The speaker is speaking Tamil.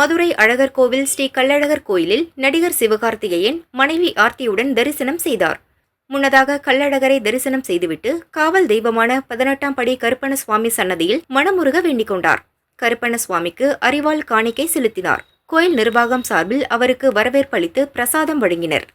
மதுரை அழகர் கோவில் ஸ்ரீ கள்ளழகர் கோயிலில் நடிகர் சிவகார்த்திகேயன் மனைவி ஆர்த்தியுடன் தரிசனம் செய்தார். முன்னதாக கள்ளழகரை தரிசனம் செய்துவிட்டு காவல் தெய்வமான 18ஆம் படி கருப்பணசுவாமி சன்னதியில் மனமுருக வேண்டிக் கொண்டார். கருப்பணசுவாமிக்கு அரிவாள் காணிக்கை செலுத்தினார். கோயில் நிர்வாகம் சார்பில் அவருக்கு வரவேற்பளித்து பிரசாதம் வழங்கினர்.